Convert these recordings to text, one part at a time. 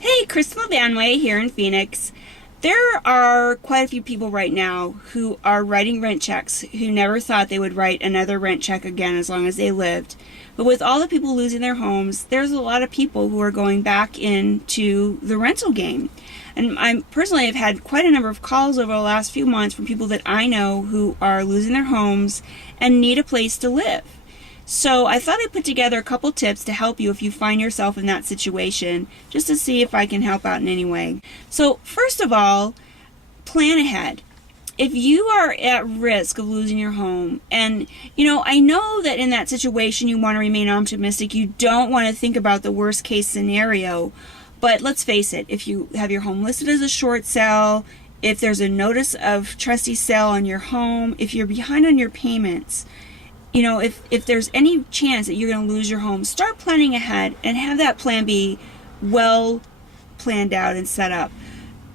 Hey, Crystal Vanway here in Phoenix. There are quite a few people right now who are writing rent checks who never thought they would write another rent check again as long as they lived. But with all the people losing their homes, there's a lot of people who are going back into the rental game. And I personally have had quite a number of calls over the last few months from people that I know who are losing their homes and need a place to live. So I thought I'd put together a couple tips to help you if you find yourself in that situation, just to see if I can help out in any way. So first of all, plan ahead. If you are at risk of losing your home, and I know that in that situation you want to remain optimistic, you don't want to think about the worst case scenario, but let's face it, if you have your home listed as a short sale, if there's a notice of trustee sale on your home, if you're behind on your payments, if there's any chance that you're going to lose your home, start planning ahead and have that plan be well planned out and set up.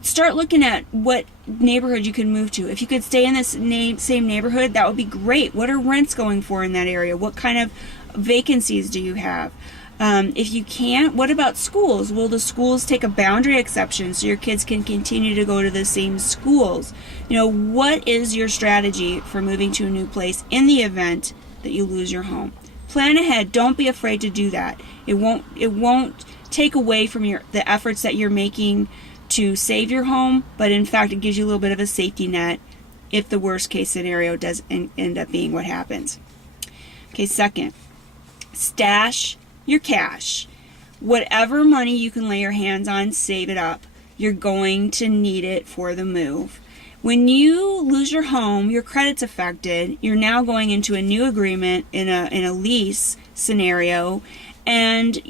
Start looking at what neighborhood you can move to. If you could stay in this same neighborhood, that would be great. What are rents going for in that area? What kind of vacancies do you have? If you can't, what about schools? Will the schools take a boundary exception so your kids can continue to go to the same schools? What is your strategy for moving to a new place in the event that you lose your home? Plan ahead. Don't be afraid to do that. It won't take away from the efforts that you're making to save your home, but in fact it gives you a little bit of a safety net if the worst case scenario does end up being what happens. Okay, second, stash your cash. Whatever money you can lay your hands on, save it up. You're going to need it for the move. When you lose your home, your credit's affected. You're now going into a new agreement in a lease scenario, and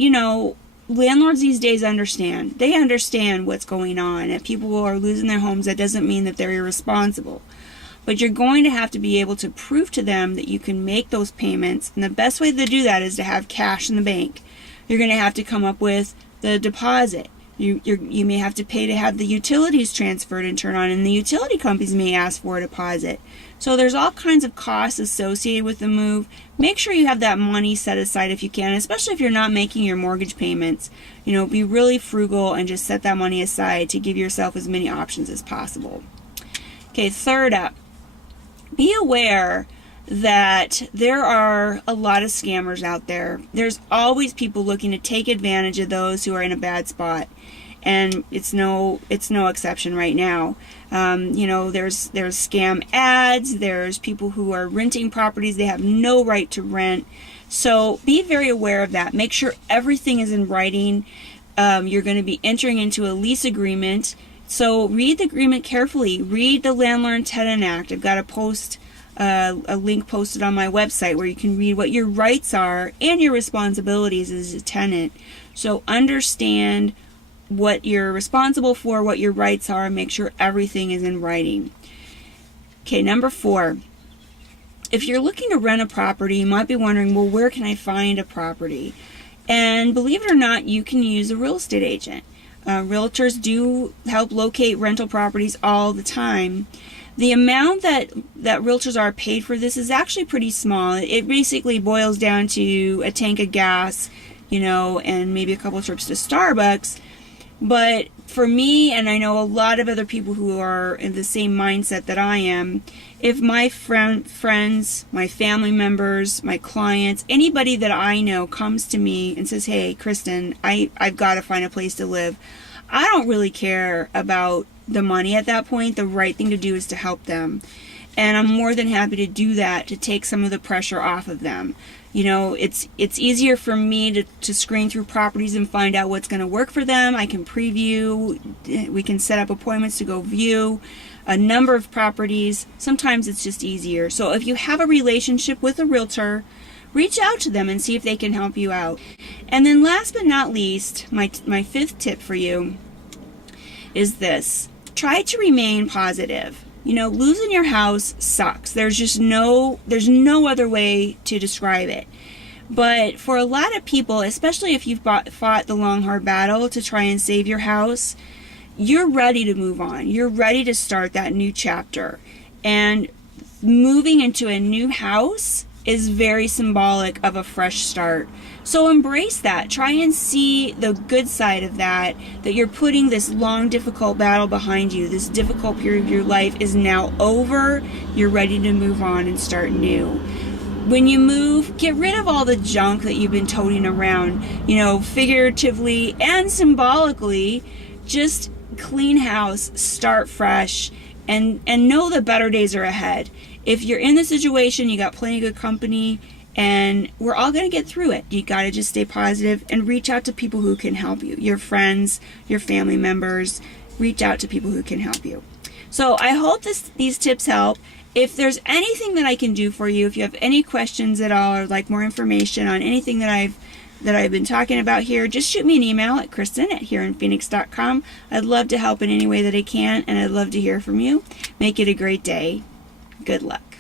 landlords these days understand. They understand what's going on. If people are losing their homes, that doesn't mean that they're irresponsible. But you're going to have to be able to prove to them that you can make those payments. And the best way to do that is to have cash in the bank. You're going to have to come up with the deposit. You may have to pay to have the utilities transferred and turn on, and the utility companies may ask for a deposit. So there's all kinds of costs associated with the move. Make sure you have that money set aside if you can, especially if you're not making your mortgage payments. Be really frugal and just set that money aside to give yourself as many options as possible. Okay, third up, be aware that there are a lot of scammers out there. There's always people looking to take advantage of those who are in a bad spot, and it's no exception right now. There's scam ads. There's people who are renting properties they have no right to rent. So be very aware of that. Make sure everything is in writing. You're going to be entering into a lease agreement, so read the agreement carefully. Read the Landlord and Tenant Act. I've got a link posted on my website where you can read what your rights are and your responsibilities as a tenant. So understand what you're responsible for, what your rights are, and make sure everything is in writing. Okay, number 4. If you're looking to rent a property, you might be wondering, well, where can I find a property? And believe it or not, you can use a real estate agent. Realtors do help locate rental properties all the time. The amount that realtors are paid for this is actually pretty small. It basically boils down to a tank of gas, and maybe a couple of trips to Starbucks. But for me, and I know a lot of other people who are in the same mindset that I am, if my friends, my family members, my clients, anybody that I know comes to me and says, hey, Kristen, I've got to find a place to live, I don't really care about the money at that point. The right thing to do is to help them. And I'm more than happy to do that, to take some of the pressure off of them. It's easier for me to screen through properties and find out what's going to work for them. I can preview. We can set up appointments to go view a number of properties. Sometimes it's just easier. So if you have a relationship with a realtor, reach out to them and see if they can help you out. And then last but not least, my 5th tip for you is this. Try to remain positive. Losing your house sucks. There's no other way to describe it. But for a lot of people, especially if you've fought the long, hard battle to try and save your house, you're ready to move on. You're ready to start that new chapter. And moving into a new house is very symbolic of a fresh start. So embrace that. Try and see the good side of that you're putting this long, difficult battle behind you. This difficult period of your life is now over. You're ready to move on and start new. When you move, get rid of all the junk that you've been toting around, figuratively and symbolically. Just clean house, start fresh, and know that better days are ahead. If you're in the situation, you got plenty of good company, and we're all going to get through it. You got to just stay positive and reach out to people who can help you. Your friends, your family members, reach out to people who can help you. So I hope these tips help. If there's anything that I can do for you, if you have any questions at all or like more information on anything that I've been talking about here, just shoot me an email at Kristen@hereinphoenix.com. I'd love to help in any way that I can, and I'd love to hear from you. Make it a great day. Good luck.